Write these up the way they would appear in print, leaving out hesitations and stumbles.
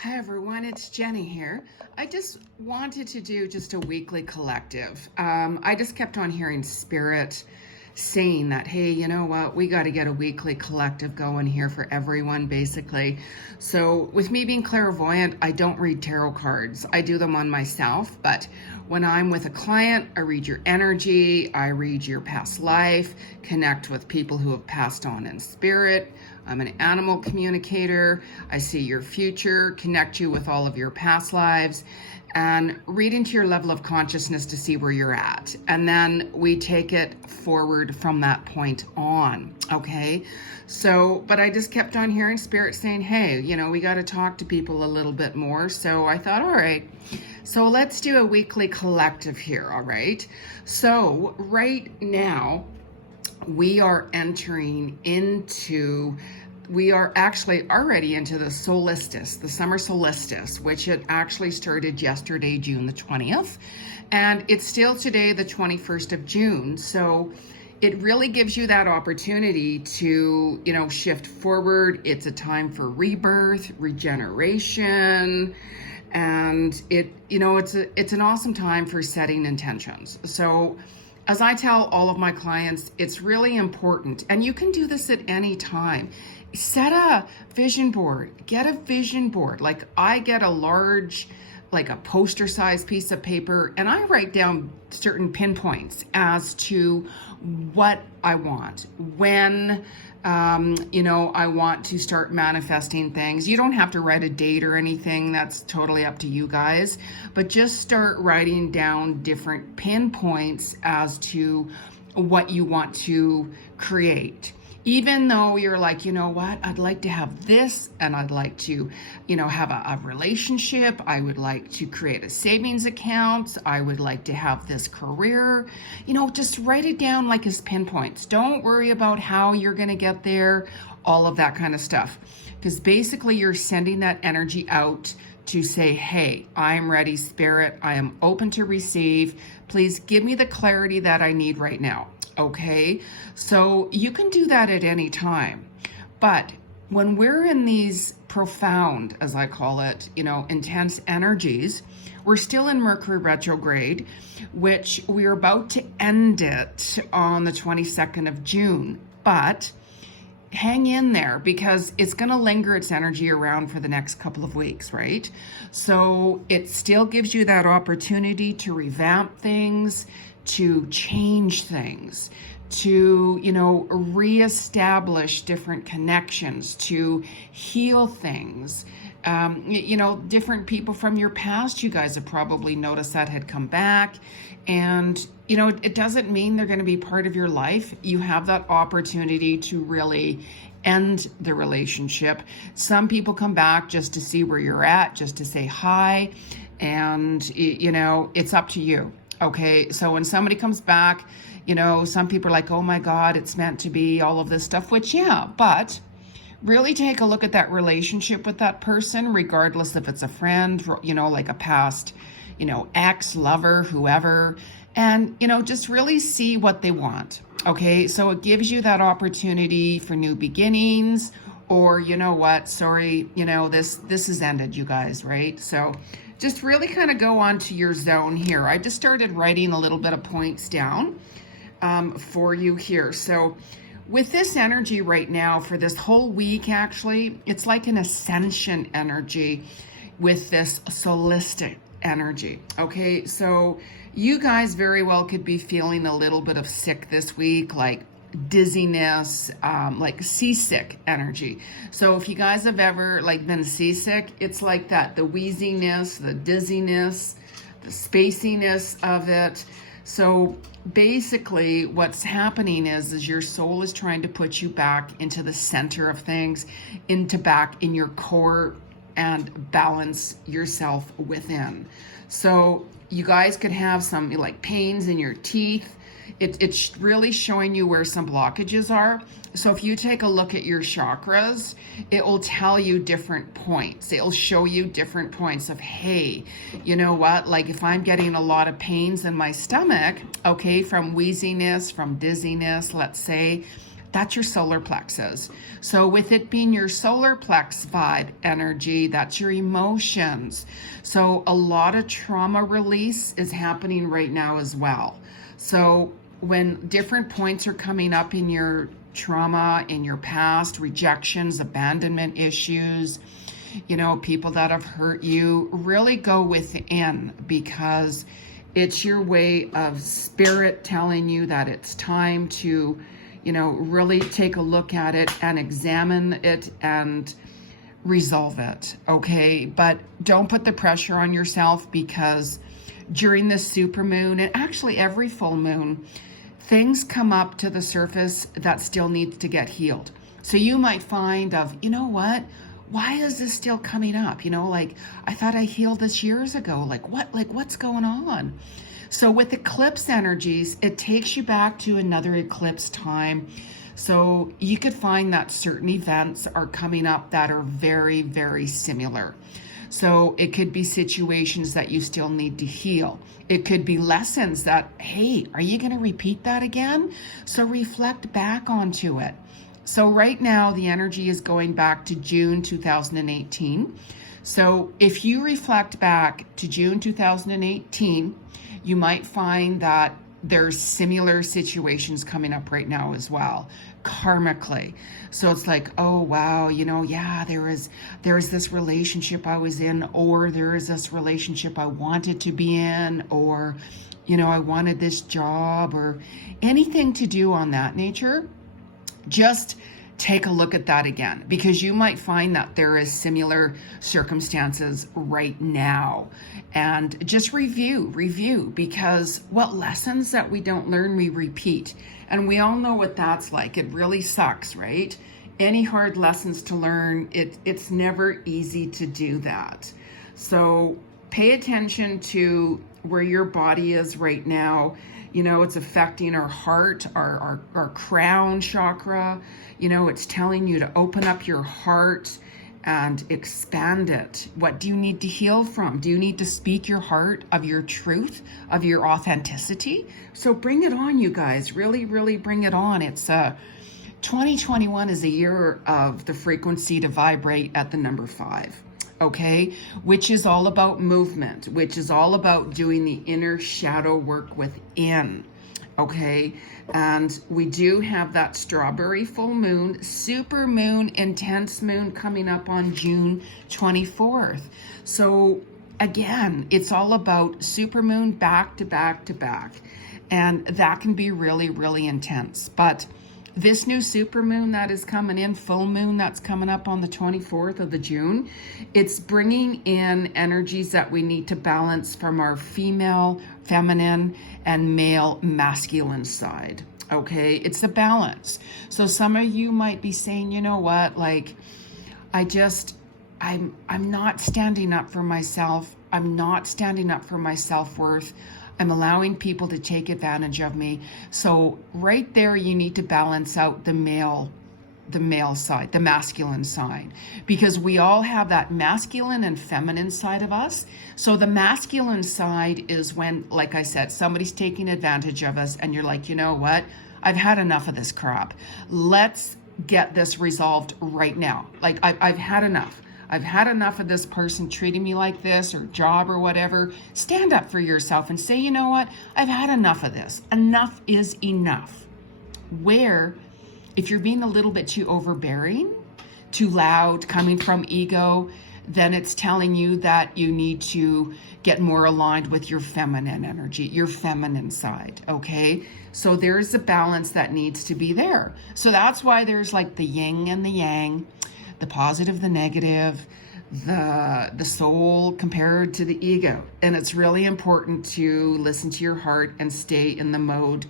Hi everyone, it's Jenny here. I just wanted to do just a weekly collective. I just kept on hearing Spirit saying that, hey, you know what, we got to get a weekly collective going here for everyone, basically. So with me being clairvoyant, I don't read tarot cards. I do them on myself, but when I'm with a client, I read your energy, I read your past life, connect with people who have passed on in spirit. I'm an animal communicator. I see your future, connect you with all of your past lives, and read into your level of consciousness to see where you're at. And then we take it forward from that point on, okay? So, but I just kept on hearing Spirit saying, hey, you know, we got to talk to people a little bit more. So I thought, all right, so let's do a weekly collective here, all right? So right now, we are actually already into the solstice, the summer solstice, which it actually started yesterday, June the 20th. And it's still today, the 21st of June. So it really gives you that opportunity to, shift forward. It's a time for rebirth, regeneration, and it's an awesome time for setting intentions. So as I tell all of my clients, it's really important, and you can do this at any time. Set a vision board, get a vision board. Like I get a large, like a poster sized piece of paper, and I write down certain pinpoints as to what I want, when, I want to start manifesting things. You don't have to write a date or anything. That's totally up to you guys, but just start writing down different pinpoints as to what you want to create. Even though you're like, you know what, I'd like to have this, and I'd like to, have a relationship. I would like to create a savings account. I would like to have this career. Just write it down like as pinpoints. Don't worry about how you're going to get there, all of that kind of stuff. Because basically you're sending that energy out to say, hey, I am ready, Spirit. I am open to receive. Please give me the clarity that I need right now. Okay, so you can do that at any time. But when we're in these profound, as I call it, intense energies, we're still in Mercury retrograde, which we're about to end it on the 22nd of June. But hang in there because it's going to linger its energy around for the next couple of weeks, right? So it still gives you that opportunity to revamp things, to change things, to, reestablish different connections, to heal things. Different people from your past, you guys have probably noticed that had come back. And, it doesn't mean they're going to be part of your life. You have that opportunity to really end the relationship. Some people come back just to see where you're at, just to say hi. And, it's up to you. Okay, so when somebody comes back, some people are like, oh my God, it's meant to be, all of this stuff, which, yeah, but really take a look at that relationship with that person, regardless if it's a friend, like a past, ex, lover, whoever, and, just really see what they want. Okay, so it gives you that opportunity for new beginnings, or, sorry, this has ended, you guys, right? So just really kind of go on to your zone here. I just started writing a little bit of points down for you here. So with this energy right now for this whole week, actually, it's like an ascension energy with this solistic energy. Okay, so you guys very well could be feeling a little bit of sick this week, like dizziness, like seasick energy. So if you guys have ever been seasick, it's like that, the wheeziness, the dizziness, the spaciness of it. So basically what's happening is your soul is trying to put you back into the center of things, back in your core, and balance yourself within. So you guys could have some pains in your teeth. It's really showing you where some blockages are. So if you take a look at your chakras, it will tell you different points. It'll show you different points of, hey, you know what? Like if I'm getting a lot of pains in my stomach, okay, from wheeziness, from dizziness, let's say, That's your solar plexus. So with it being your solar plex vibe energy, that's your emotions. So a lot of trauma release is happening right now as well. So when different points are coming up in your trauma, in your past, rejections, abandonment issues, people that have hurt you, really go within, because it's your way of spirit telling you that it's time to, really take a look at it and examine it and resolve it, okay? But don't put the pressure on yourself, because during this super moon, and actually every full moon, things come up to the surface that still needs to get healed. So you might find what? Why is this still coming up? I thought I healed this years ago. What's going on? So with eclipse energies, it takes you back to another eclipse time. So you could find that certain events are coming up that are very, very similar. So it could be situations that you still need to heal. It could be lessons that, hey, are you going to repeat that again? So reflect back onto it. So right now, the energy is going back to June 2018. So if you reflect back to June 2018, you might find that there's similar situations coming up right now as well, karmically. So it's like, oh, wow, there is this relationship I was in, or there is this relationship I wanted to be in, or, I wanted this job, or anything to do on that nature. Just take a look at that again, because you might find that there is similar circumstances right now. And just review, because what lessons that we don't learn, we repeat. And we all know what that's like. It really sucks, right? Any hard lessons to learn, it's never easy to do that. So pay attention to where your body is right now. It's affecting our heart, our crown chakra. It's telling you to open up your heart and expand it. What do you need to heal from? Do you need to speak your heart of your truth, of your authenticity? So bring it on, you guys. Really, really bring it on. It's 2021 is a year of the frequency to vibrate at the number 5. Okay, which is all about movement, which is all about doing the inner shadow work within. Okay, and we do have that strawberry full moon, super moon, intense moon coming up on June 24th. So again, it's all about super moon back to back to back, and that can be really, really intense. But this new super moon that is coming in, full moon that's coming up on the 24th of the June, it's bringing in energies that we need to balance from our female, feminine, and male, masculine side. Okay, it's a balance. So some of you might be saying, I'm not standing up for myself. I'm not standing up for my self-worth. I'm allowing people to take advantage of me. So right there, you need to balance out the male side, the masculine side, because we all have that masculine and feminine side of us. So the masculine side is when, like I said, somebody's taking advantage of us and you're like, you know what? I've had enough of this crap. Let's get this resolved right now. Like I've had enough. I've had enough of this person treating me like this, or job or whatever. Stand up for yourself and say, you know what? I've had enough of this. Enough is enough. Where if you're being a little bit too overbearing, too loud, coming from ego, then it's telling you that you need to get more aligned with your feminine energy, your feminine side, okay? So there's a balance that needs to be there. So that's why there's like the yin and the yang, the positive, the negative, the soul compared to the ego. And it's really important to listen to your heart and stay in the mode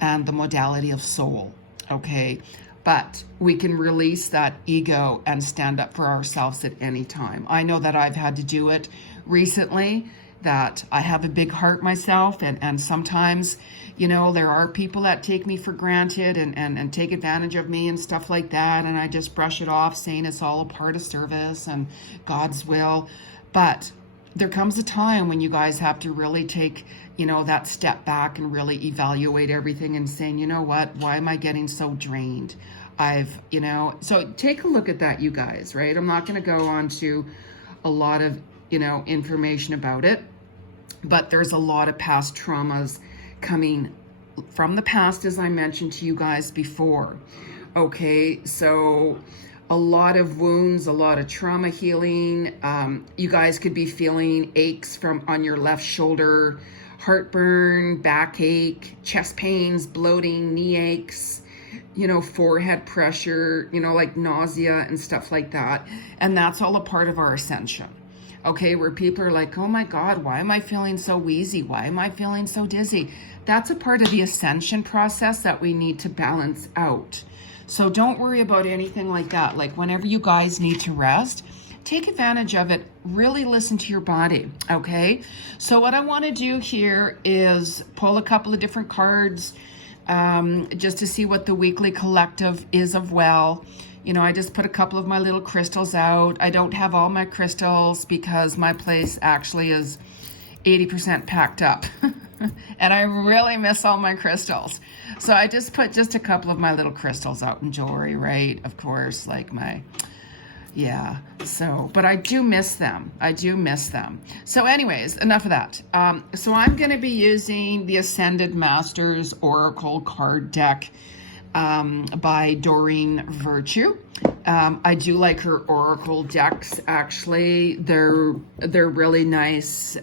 and the modality of soul, okay? But we can release that ego and stand up for ourselves at any time. I know that I've had to do it recently, that I have a big heart myself, and sometimes, there are people that take me for granted and take advantage of me and stuff like that, and I just brush it off saying it's all a part of service and God's will. But there comes a time when you guys have to really take, that step back and really evaluate everything and saying, you know what, why am I getting so drained? So take a look at that, you guys, right? I'm not going to go on to a lot of, information about it, but there's a lot of past traumas coming from the past, as I mentioned to you guys before. Okay, so a lot of wounds, a lot of trauma healing. You guys could be feeling aches on your left shoulder, heartburn, backache, chest pains, bloating, knee aches, forehead pressure, like nausea and stuff like that. And that's all a part of our ascension. Okay, where people are like, oh my God, why am I feeling so wheezy? Why am I feeling so dizzy? That's a part of the ascension process that we need to balance out. So don't worry about anything like that. Like whenever you guys need to rest, take advantage of it. Really listen to your body, okay? So what I want to do here is pull a couple of different cards just to see what the weekly collective is of well. I just put a couple of my little crystals out. I don't have all my crystals because my place actually is 80% packed up. And I really miss all my crystals. So I just put just a couple of my little crystals out in jewelry, right? Of course, like but I do miss them. So anyways, enough of that. So I'm going to be using the Ascended Masters Oracle card deck by Doreen Virtue. I do like her oracle decks. Actually, they're really nice.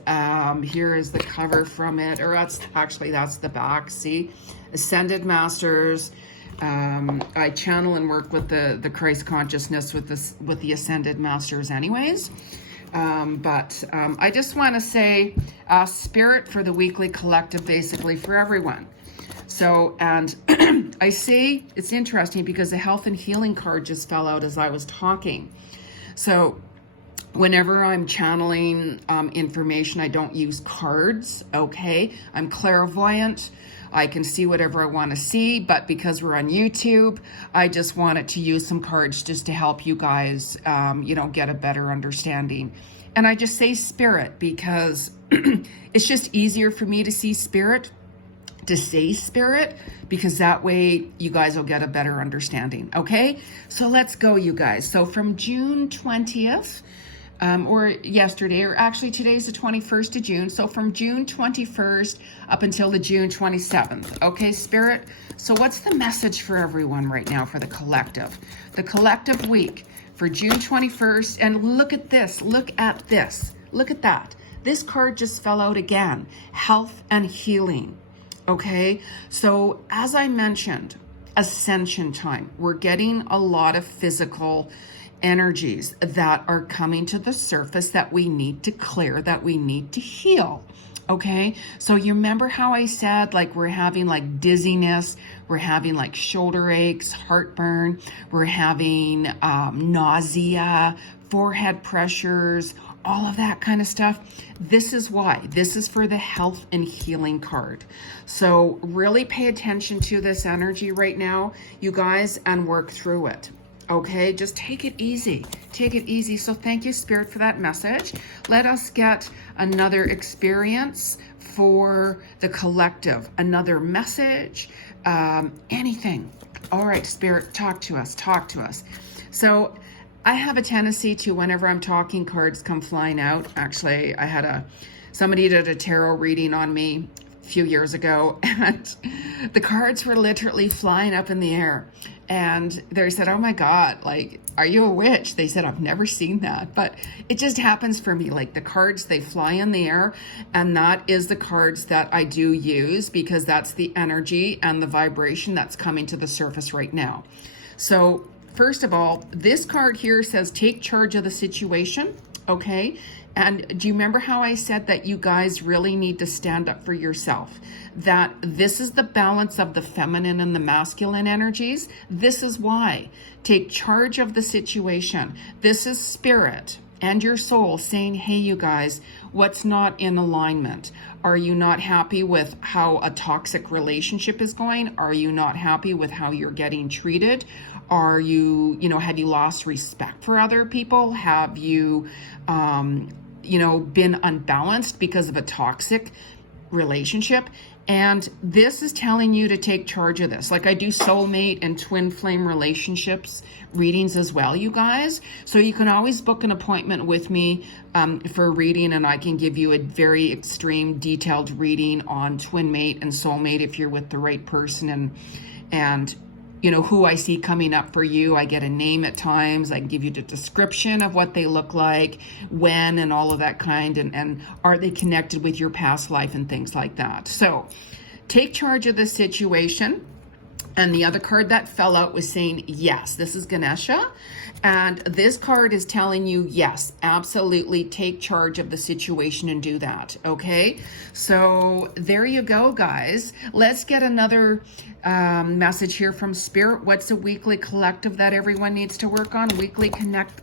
Here is the cover from it, or that's the back. See, Ascended Masters. I channel and work with the Christ consciousness with the Ascended Masters, anyways. But I just want to say, spirit for the weekly collective, basically for everyone. So, and I say it's interesting because the health and healing card just fell out as I was talking. So whenever I'm channeling information, I don't use cards, okay? I'm clairvoyant. I can see whatever I want to see, but because we're on YouTube, I just wanted to use some cards just to help you guys, get a better understanding. And I just say spirit because it's just easier for me to see spirit, to say spirit, because that way you guys will get a better understanding. Okay, so let's go, you guys. So from June 20th, or yesterday, or actually today's the 21st of June. So from June 21st up until the June 27th. Okay, spirit. So what's the message for everyone right now for the collective? The collective week for June 21st. And look at this. Look at this. Look at that. This card just fell out again. Health and healing. Okay, so as I mentioned, ascension time. We're getting a lot of physical energies that are coming to the surface that we need to clear, that we need to heal. Okay, so you remember how I said like we're having like dizziness, we're having like shoulder aches, heartburn, we're having nausea, forehead pressures, all of that kind of stuff. This is why. This is for the health and healing card. So really pay attention to this energy right now, you guys, and work through it. Okay, just take it easy. Take it easy. So thank you, Spirit, for that message. Let us get another experience for the collective, another message, anything. All right, Spirit, talk to us. Talk to us. So I have a tendency to, whenever I'm talking, cards come flying out. Actually, I had somebody did a tarot reading on me a few years ago, and the cards were literally flying up in the air. And they said, oh my God, like, are you a witch? They said, I've never seen that. But it just happens for me. Like the cards, they fly in the air. And that is the cards that I do use because that's the energy and the vibration that's coming to the surface right now. So first of all, this card here says, take charge of the situation. Okay. And do you remember how I said that you guys really need to stand up for yourself? That this is the balance of the feminine and the masculine energies. This is why. Take charge of the situation. This is spirit and your soul saying, hey, you guys, what's not in alignment? Are you not happy with how a toxic relationship is going? Are you not happy with how you're getting treated? Are you, have you lost respect for other people? Have you, been unbalanced because of a toxic relationship. And this is telling you to take charge of this. Like, I do soulmate and twin flame relationships readings as well, you guys. So you can always book an appointment with me for a reading, and I can give you a very extreme detailed reading on twin mate and soulmate if you're with the right person, and who I see coming up for you. I get a name at times. I can give you the description of what they look like, when, and all of that kind, and are they connected with your past life and things like that. So take charge of the situation. And the other card that fell out was saying, yes, this is Ganesha. And this card is telling you, yes, absolutely take charge of the situation and do that. Okay. So there you go, guys. Let's get another message here from Spirit. What's a weekly collective that everyone needs to work on? Weekly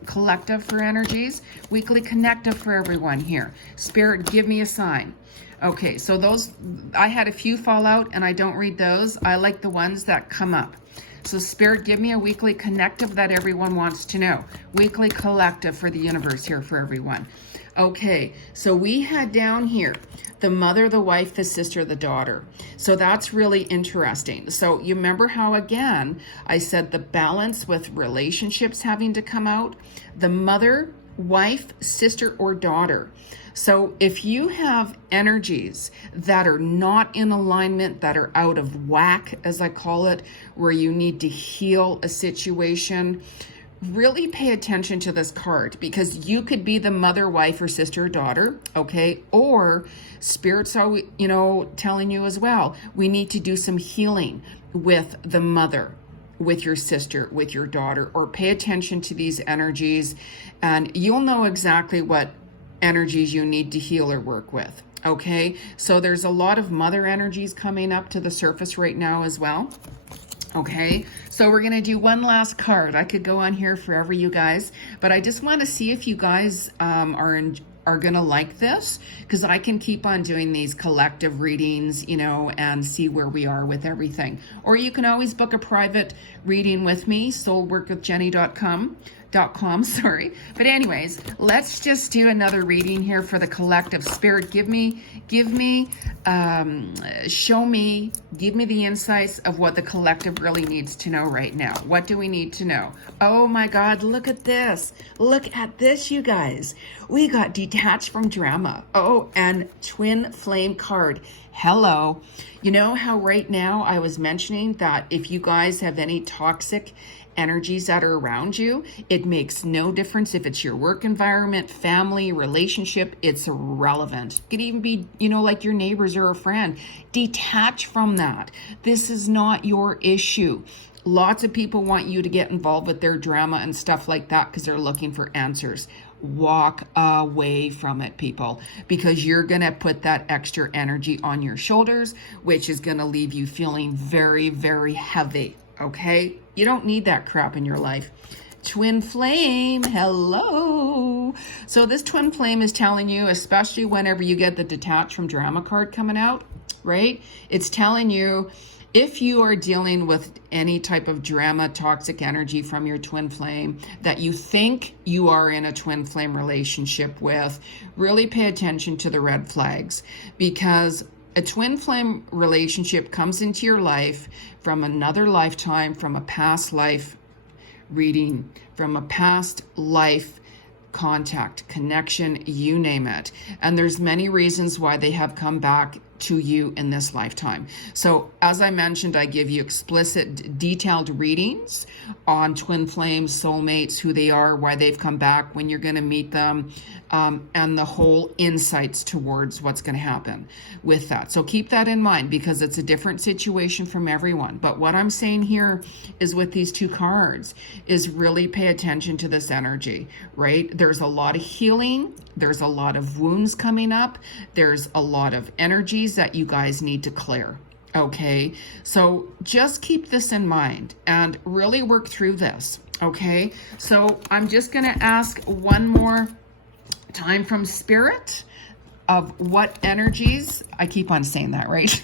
collective for energies. Weekly connective for everyone here. Spirit, give me a sign. Okay, so those, I had a few fall out and I don't read those. I like the ones that come up. So Spirit, give me a weekly connective that everyone wants to know. Weekly collective for the universe here for everyone. Okay, so we had down here the mother, the wife, the sister, the daughter. So that's really interesting. So you remember how, again, I said the balance with relationships having to come out? The mother, wife, sister, or daughter. So if you have energies that are not in alignment, that are out of whack, as I call it, where you need to heal a situation, really pay attention to this card, because you could be the mother, wife, or sister, or daughter, okay? Or spirits are, telling you as well, we need to do some healing with the mother, with your sister, with your daughter, or pay attention to these energies, and you'll know exactly what energies you need to heal or work with. Okay, so there's a lot of mother energies coming up to the surface right now as well. Okay, so we're gonna do one last card. I could go on here forever, you guys, but I just want to see if you guys are gonna like this, because I can keep on doing these collective readings, and see where we are with everything. Or you can always book a private reading with me, soulworkwithjeni.com. Sorry. But anyways, let's just do another reading here for the collective. Spirit, give me, show me, give me the insights of what the collective really needs to know right now. What do we need to know? Oh my God, look at this. Look at this, you guys. We got detached from drama. Oh, and twin flame card. Hello. You know how right now I was mentioning that if you guys have any toxic energies that are around you, it makes no difference if it's your work environment, family, relationship, it's irrelevant. It could even be, like your neighbors or a friend. Detach from that. This is not your issue. Lots of people want you to get involved with their drama and stuff like that because they're looking for answers. Walk away from it, people, because you're going to put that extra energy on your shoulders, which is going to leave you feeling very, very heavy. Okay? You don't need that crap in your life. Twin flame, hello. So this twin flame is telling you, especially whenever you get the detached from drama card coming out, right? It's telling you, if you are dealing with any type of drama, toxic energy from your twin flame that you think you are in a twin flame relationship with, really pay attention to the red flags, because a twin flame relationship comes into your life from another lifetime, from a past life reading, from a past life contact, connection, you name it. And there's many reasons why they have come back to you in this lifetime. So as I mentioned, I give you explicit, detailed readings on twin flames, soulmates, who they are, why they've come back, when you're going to meet them, and the whole insights towards what's going to happen with that. So keep that in mind, because it's a different situation from everyone. But what I'm saying here is, with these two cards, is really pay attention to this energy, right? There's a lot of healing. There's a lot of wounds coming up. There's a lot of energies that you guys need to clear. Okay, so just keep this in mind and really work through this. Okay, so I'm just going to ask one more time from Spirit. of what energies, I keep on saying that, right?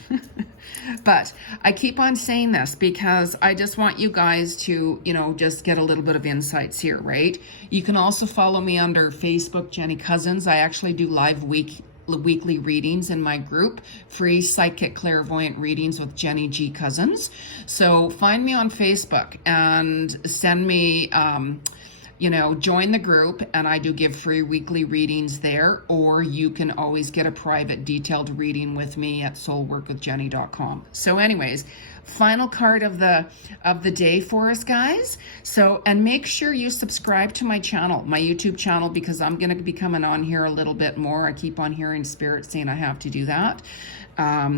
But I keep on saying this because I just want you guys to, just get a little bit of insights here, right? You can also follow me under Facebook, Jeni Cousins. I actually do live weekly readings in my group, free psychic clairvoyant readings with Jeni G. Cousins. So find me on Facebook and send me, join the group, and I do give free weekly readings there, or you can always get a private detailed reading with me at soulworkwithjeni.com. So anyways, final card of the day for us, guys. So, and make sure you subscribe to my channel, my YouTube channel, because I'm going to be coming on here a little bit more. I keep on hearing spirit saying I have to do that.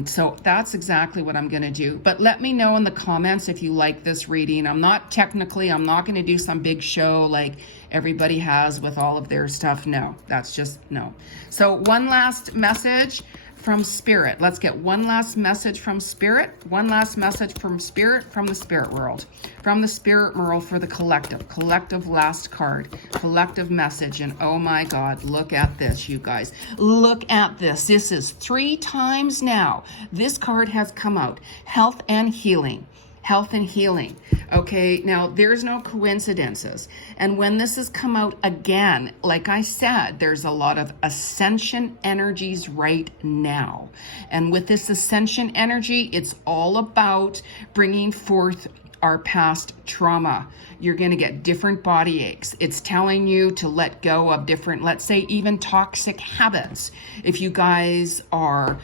So that's exactly what I'm going to do. But let me know in the comments if you like this reading. I'm not going to do some big show like everybody has with all of their stuff. No, that's just no. So one last message from spirit. Let's get one last message from spirit. One last message from spirit, from the spirit world. From the spirit world for the collective. Collective last card. Collective message. And oh my God, look at this, you guys. Look at this. This is 3 times now. This card has come out. Health and healing. Health and healing. Okay, now there's no coincidences. And when this has come out again, like I said, there's a lot of ascension energies right now. And with this ascension energy, it's all about bringing forth our past trauma. You're going to get different body aches. It's telling you to let go of different, let's say, even toxic habits. If you guys are,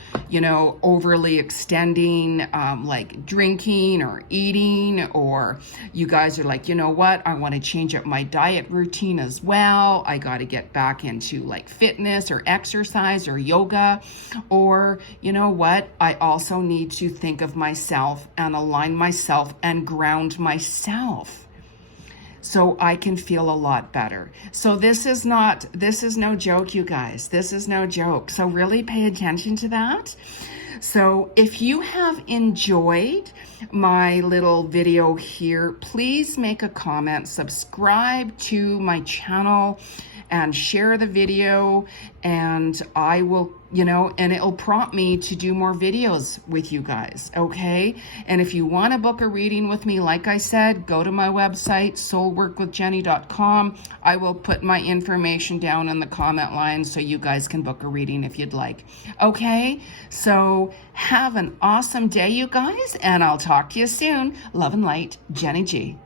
overly extending, like drinking or eating, or you guys are like, you know what, I want to change up my diet routine as well. I got to get back into like fitness or exercise or yoga. Or, you know what, I also need to think of myself and align myself and ground myself, so I can feel a lot better. So this is no joke, you guys. This is no joke. So really pay attention to that. So if you have enjoyed my little video here, please make a comment, subscribe to my channel, and share the video, and I will, and it'll prompt me to do more videos with you guys, okay? And if you want to book a reading with me, like I said, go to my website, soulworkwithjeni.com. I will put my information down in the comment line so you guys can book a reading if you'd like, okay? So have an awesome day, you guys, and I'll talk to you soon. Love and light, Jeni G.